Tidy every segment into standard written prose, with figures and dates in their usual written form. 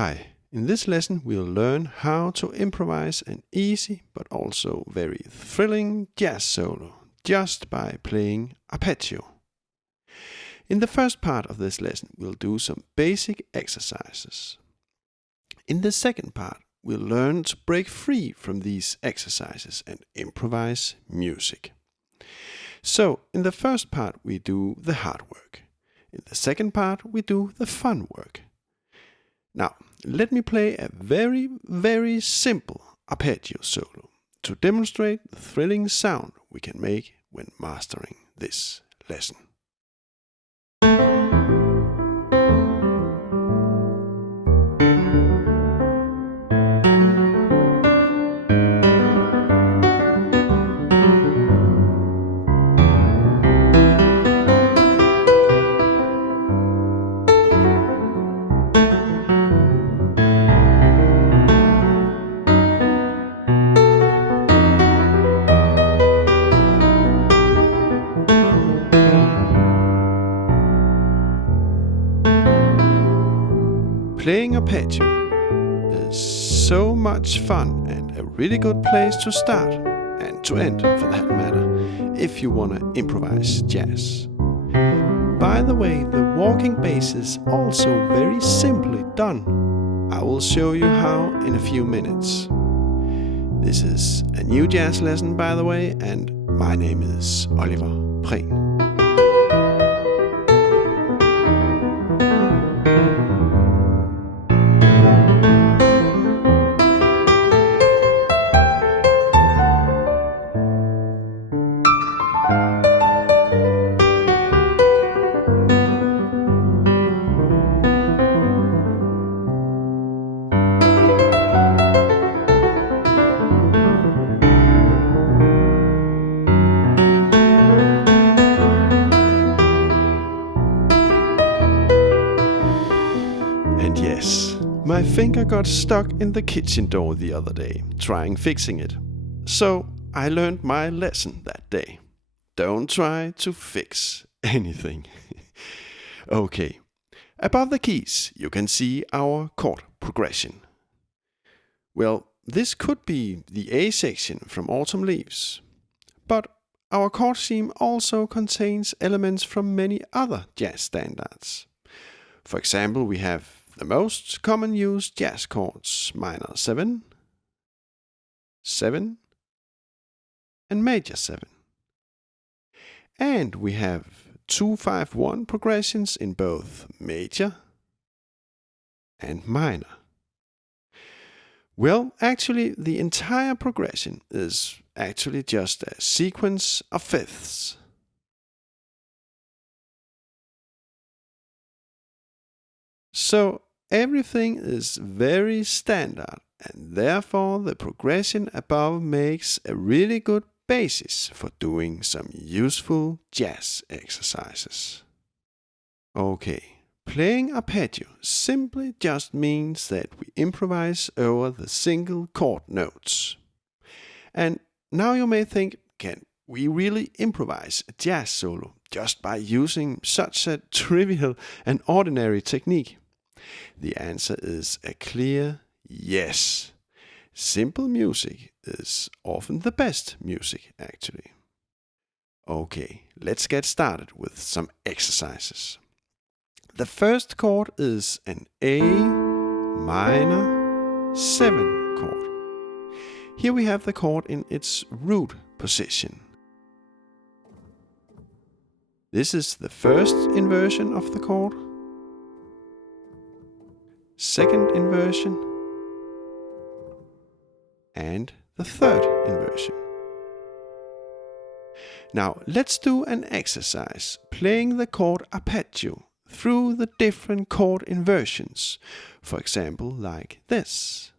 Hi, in this lesson we'll learn how to improvise an easy but also very thrilling jazz solo just by playing arpeggio. In the first part of this lesson we'll do some basic exercises. In the second part we'll learn to break free from these exercises and improvise music. So in the first part we do the hard work. In the second part we do the fun work. Now, let me play a very simple arpeggio solo to demonstrate the thrilling sound we can make when mastering this lesson. Playing arpeggio is so much fun and a really good place to start, and to end for that matter, if you want to improvise jazz. By the way, the walking bass is also very simply done. I will show you how in a few minutes. This is a new jazz lesson, by the way, and my name is Oliver Prehn. And yes, my finger got stuck in the kitchen door the other day, trying fixing it. So I learned my lesson that day. Don't try to fix anything. Okay, above the keys you can see our chord progression. Well, this could be the A section from Autumn Leaves. But our chord scheme also contains elements from many other jazz standards. For example, we have the most common used jazz chords minor 7, 7, and major 7. And we have 2-5-1 progressions in both major and minor. Well, actually, the entire progression is actually just a sequence of fifths. So everything is very standard, and therefore the progression above makes a really good basis for doing some useful jazz exercises. Okay, playing arpeggio simply just means that we improvise over the single chord notes. And now you may think, can we really improvise a jazz solo just by using such a trivial and ordinary technique? The answer is a clear yes. Simple music is often the best music, actually. Okay, let's get started with some exercises. The first chord is an A minor 7 chord. Here we have the chord in its root position. This is the first inversion of the chord, second inversion, and the third inversion. Now let's do an exercise playing the chord arpeggio through the different chord inversions, for example like this.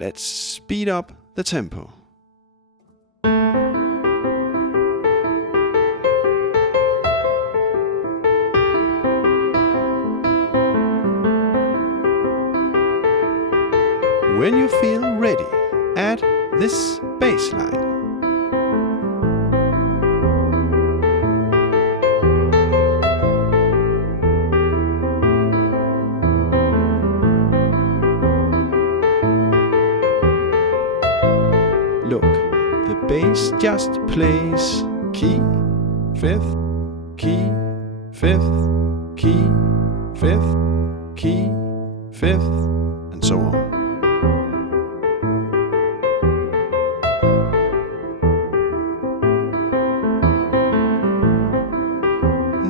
Let's speed up the tempo. When you feel ready, add this bass line. Look, the bass just plays key, fifth, key, fifth, key, fifth, key, fifth, and so on.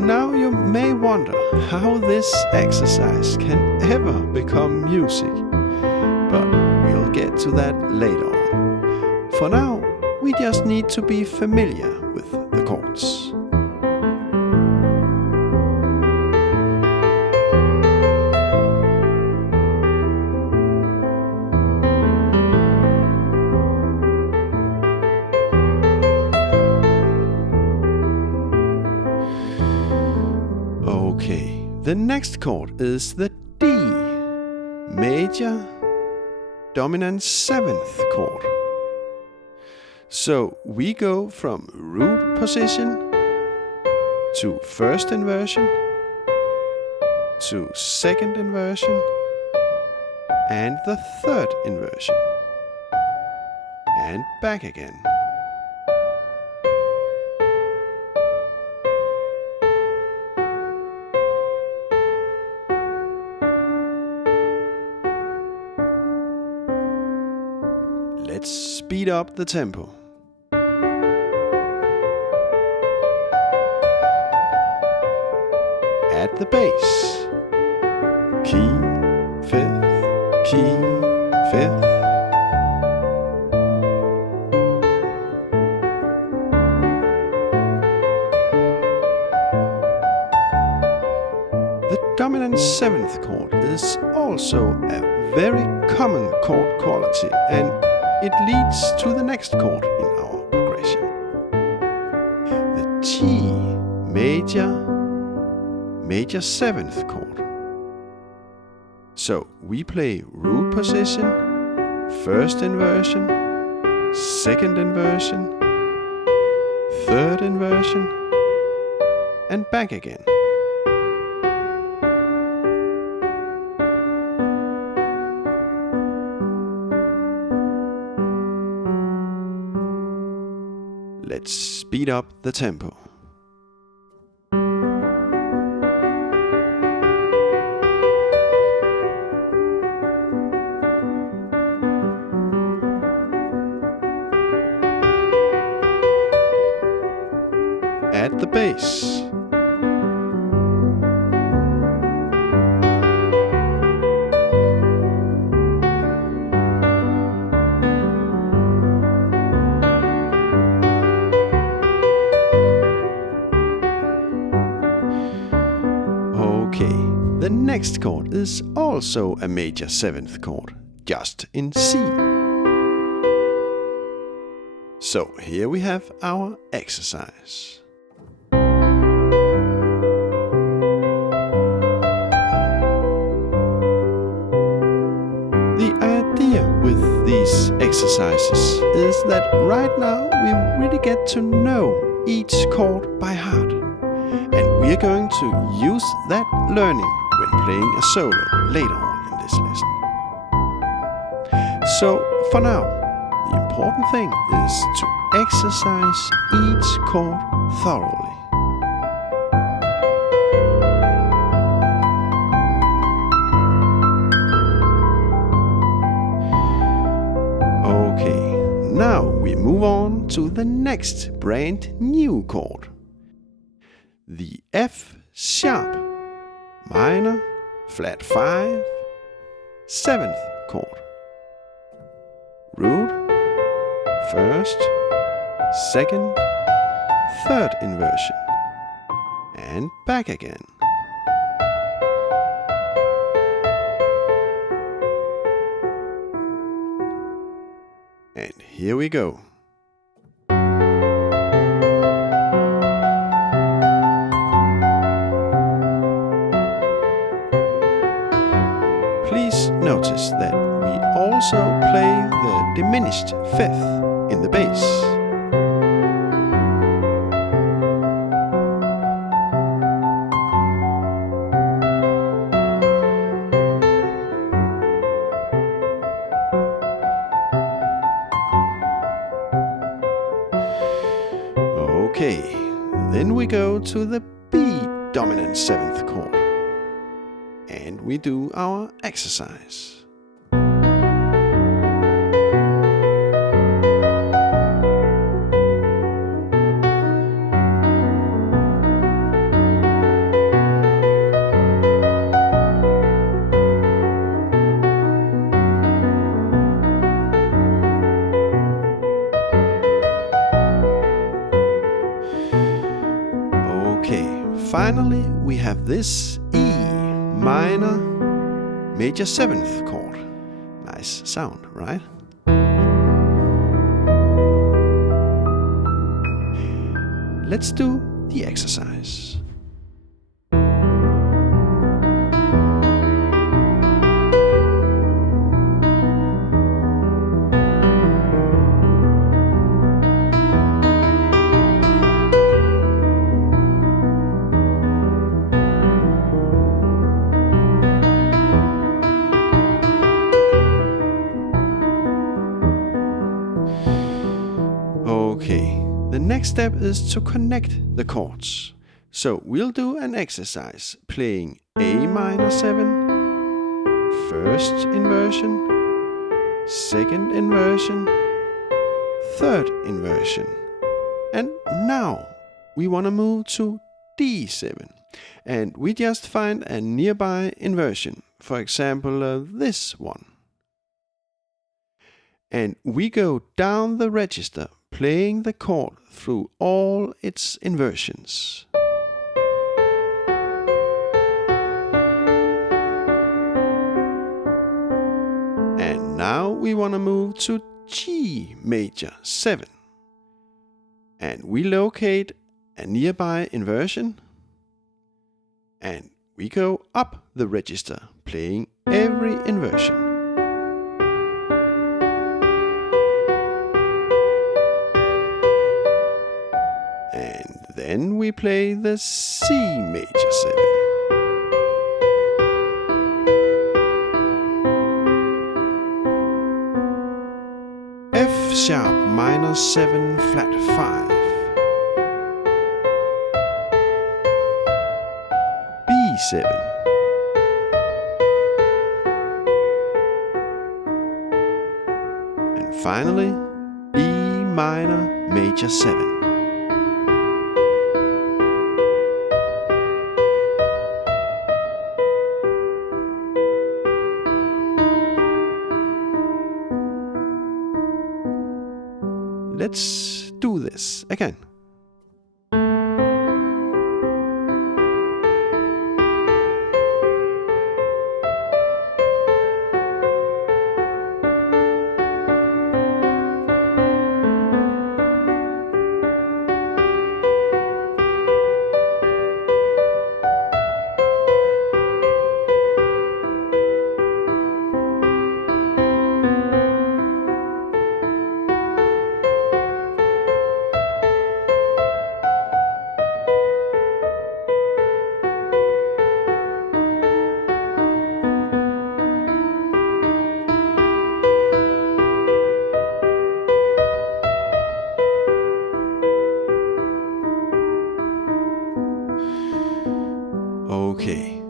Now you may wonder how this exercise can ever become music, but we'll get to that later on. For now, we just need to be familiar with the chords. Okay, the next chord is the D, major dominant 7th chord. So we go from root position to first inversion to second inversion and the third inversion and back again. Let's speed up the tempo. At the bass, key, fifth, key, fifth. The dominant 7th chord is also a very common chord quality, and it leads to the next chord in our progression. The G major 7th chord. So we play root position, first inversion, second inversion, third inversion, and back again. Let's speed up the tempo. At the bass, the next chord is also a major 7th chord, just in C. So here we have our exercise. The idea with these exercises is that right now we really get to know each chord by heart. And we are going to use that learning when playing a solo later on in this lesson. So for now, the important thing is to exercise each chord thoroughly. Okay, now we move on to the next brand new chord. The F sharp minor flat 5 7th chord. Root, first, second, third inversion, and back again. here we go. Please notice that we also play the diminished fifth in the bass. Okay, then we go to the B dominant 7th chord. And we do our exercise. Okay, finally we have this E minor major 7th chord. Nice sound, right? Let's do the exercise. Okay, the next step is to connect the chords. So we'll do an exercise playing A minor 7, first inversion, second inversion, third inversion. And now we want to move to D7. And we just find a nearby inversion, for example this one. And we go down the register, playing the chord through all its inversions. And now we want to move to G major 7. And we locate a nearby inversion. And we go up the register, playing every inversion. And then we play the C major 7. F sharp minor 7 flat 5. B7. And finally, E minor major 7. Let's do this again. Okay.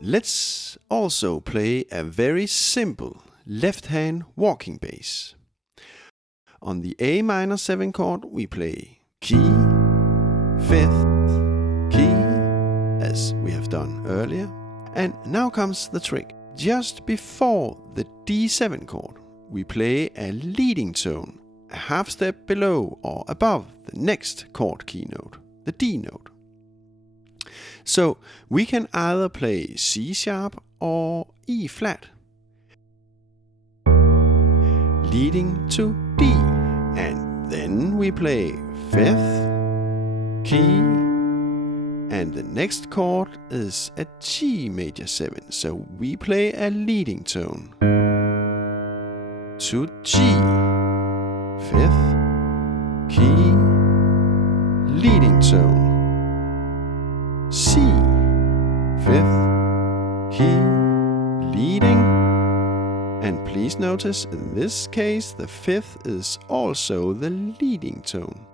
Let's also play a very simple left-hand walking bass. On the A minor 7 chord we play key, 5th, key, as we have done earlier. And now comes the trick. Just before the D7 chord we play a leading tone, a half step below or above the next chord key note, the D note. So we can either play C sharp or E flat. leading to D. And then we play 5th key, and the next chord is a G major 7, so we play a leading tone to G, 5th key, leading tone, C, 5th key, leading, and please notice in this case the 5th is also the leading tone,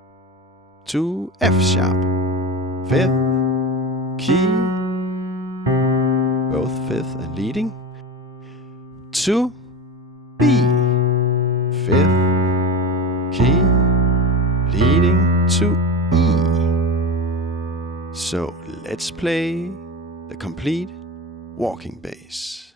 to F sharp, 5th key, both 5th and leading, to B, 5th key, leading to E. So let's play the complete walking bass.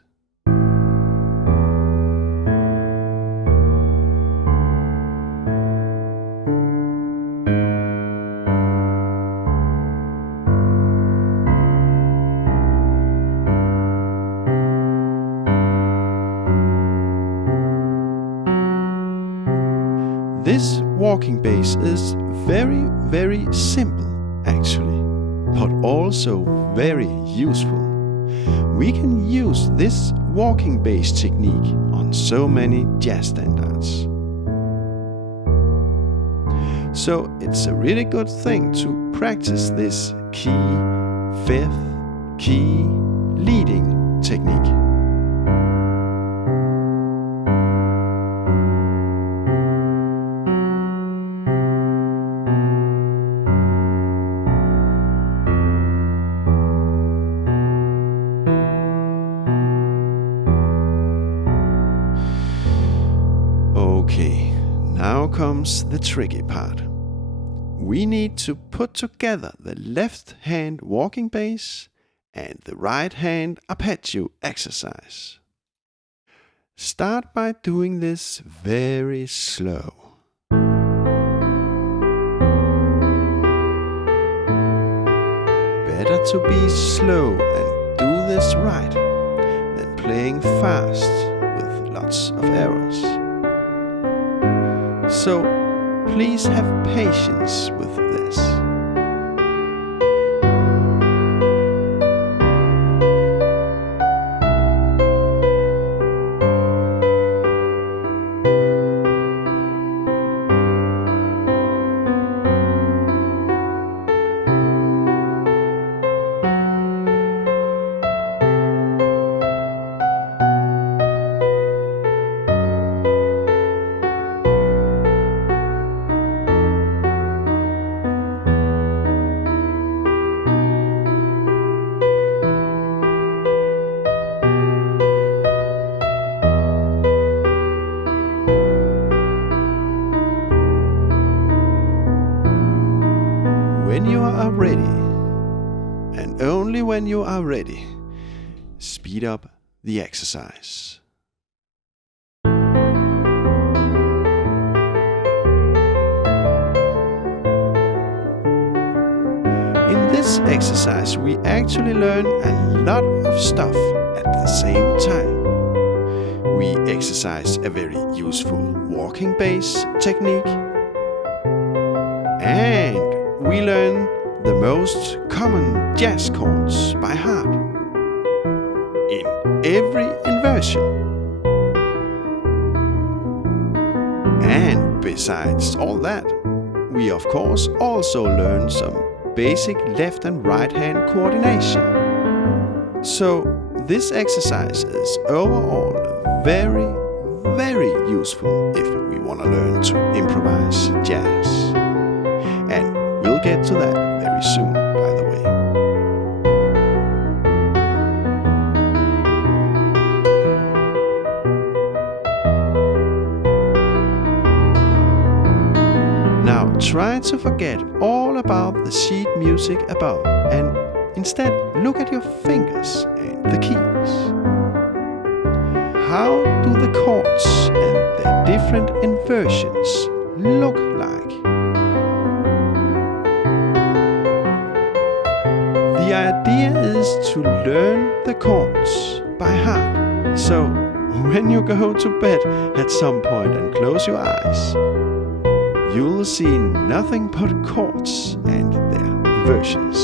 This walking bass is very, very simple actually, but also very useful. We can use this walking bass technique on so many jazz standards. So it's a really good thing to practice this key, 5th key leading technique. Okay, now comes the tricky part. We need to put together the left hand walking bass and the right hand arpeggio exercise. Start by doing this very slow. Better to be slow and do this right than playing fast with lots of errors. So please have patience with this. When you are ready, and only when you are ready, speed up the exercise. In this exercise, we actually learn a lot of stuff at the same time. We exercise a very useful walking bass technique, and we learn the most common jazz chords by heart in every inversion. And besides all that, we of course also learn some basic left and right hand coordination. So this exercise is overall very, very useful if we want to learn to improvise jazz. And we'll get to that very soon, by the way. Now try to forget all about the sheet music above and instead look at your fingers and the keys. How do the chords and their different inversions look like? The idea is to learn the chords by heart. So when you go to bed at some point and close your eyes, you'll see nothing but chords and their inversions.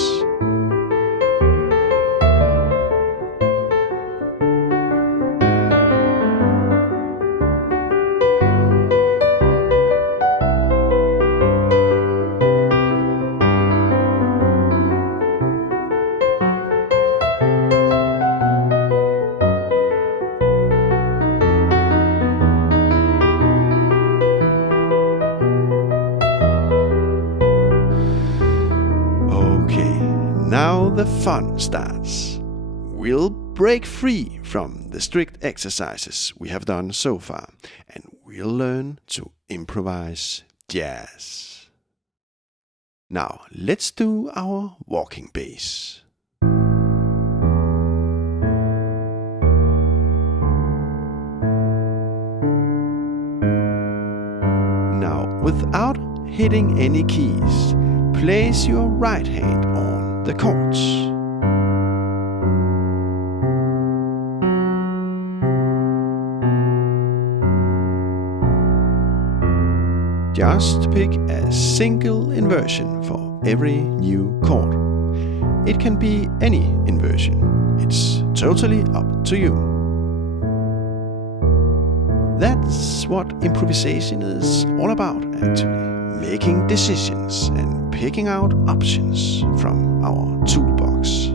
Now the fun starts. We'll break free from the strict exercises we have done so far, and we'll learn to improvise jazz. Now let's do our walking bass. Now, without hitting any keys, place your right hand on the chords. Just pick a single inversion for every new chord. It can be any inversion. It's totally up to you. That's what improvisation is all about, actually. Making decisions and picking out options from our toolbox.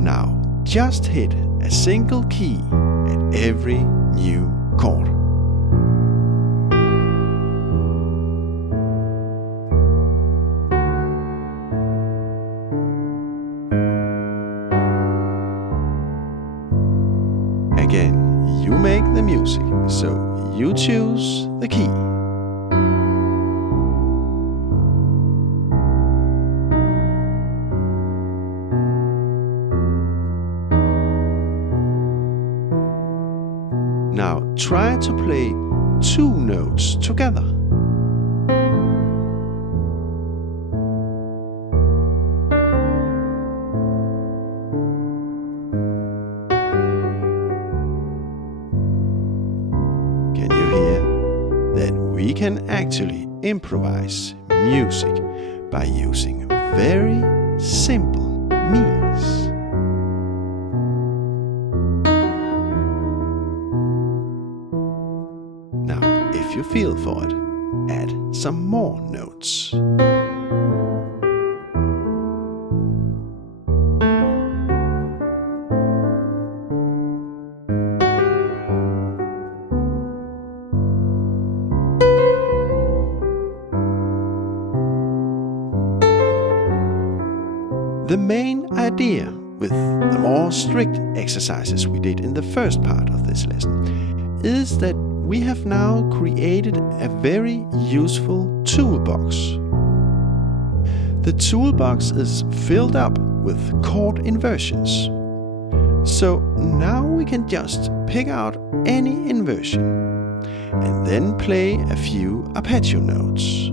Now, just hit a single key at every new chord. Again, you make the music, so you choose the key. Now try to play two notes together. Can you hear that we can actually improvise music by using very simple means? Now, if you feel for it, add some more notes. The main idea with the more strict exercises we did in the first part of this lesson is that we have now created a very useful toolbox. The toolbox is filled up with chord inversions. So now we can just pick out any inversion and then play a few arpeggio notes.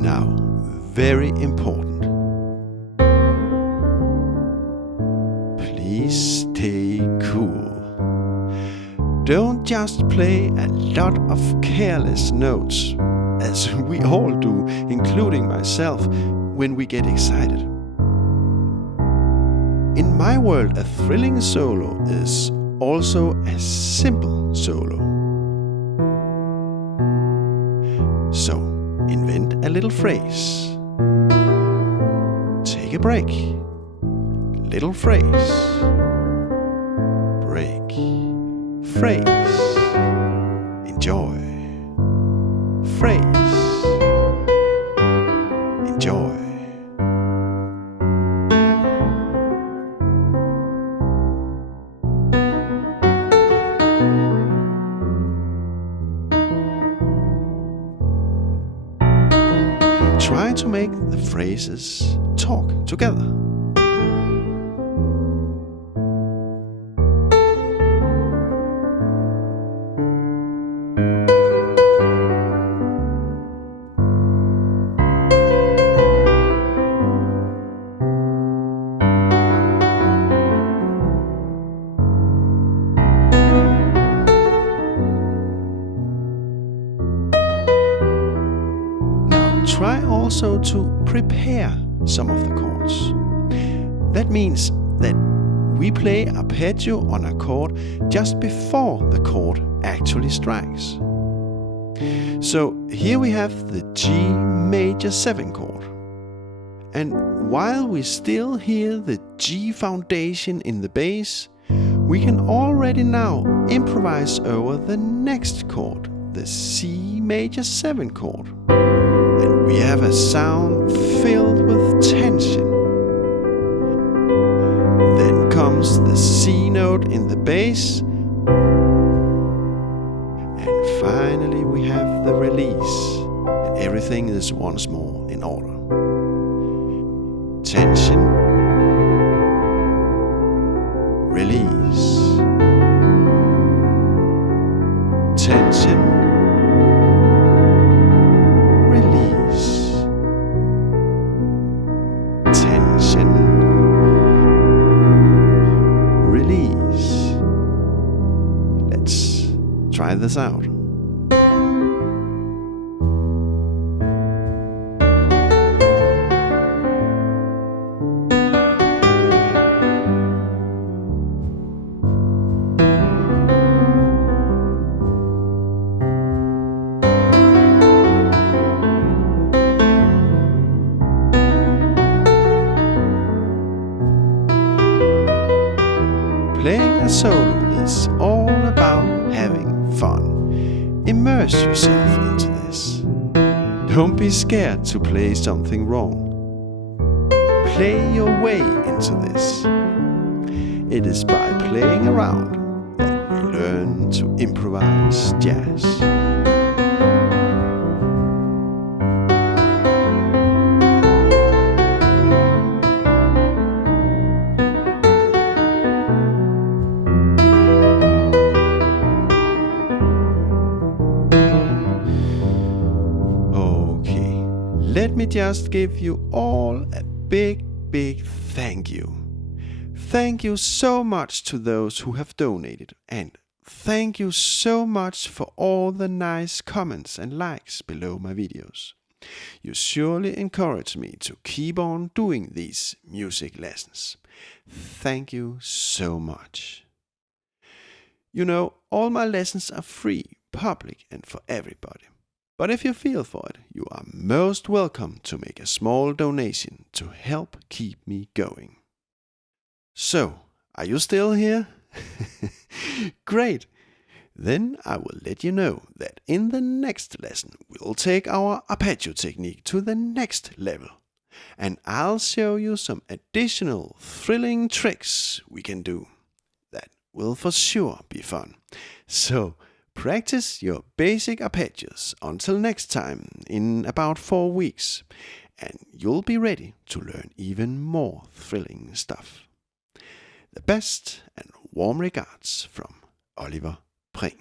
Now, very important. Please stay cool. Don't just play a lot of careless notes, as we all do, including myself, when we get excited. In my world, a thrilling solo is also a simple solo. So, invent a little phrase. Take a break. Little phrase. Break. Phrase. Enjoy. Phrase. Enjoy. to make the phrases talk together. Try also to prepare some of the chords. That means that we play arpeggio on a chord just before the chord actually strikes. So here we have the G major 7 chord. And while we still hear the G foundation in the bass, we can already now improvise over the next chord, the C major 7 chord. And we have a sound filled with tension. Then comes the C note in the bass. And finally we have the release. And everything is once more in order. Tension. Release. Tension. Try this out. Playing a solo is all about having fun. Immerse yourself into this. Don't be scared to play something wrong. Play your way into this. It is by playing around that we learn to improvise jazz. Let me just give you all a big thank you. Thank you so much to those who have donated, and thank you so much for all the nice comments and likes below my videos. You surely encourage me to keep on doing these music lessons. Thank you so much. You know, all my lessons are free, public, and for everybody. But if you feel for it, you are most welcome to make a small donation to help keep me going. So, are you still here? Great! Then I will let you know that in the next lesson we'll take our arpeggio technique to the next level. And I'll show you some additional thrilling tricks we can do. That will for sure be fun. So, practice your basic arpeggios until next time in about 4 weeks, and you'll be ready to learn even more thrilling stuff. The best and warm regards from Oliver Prehn.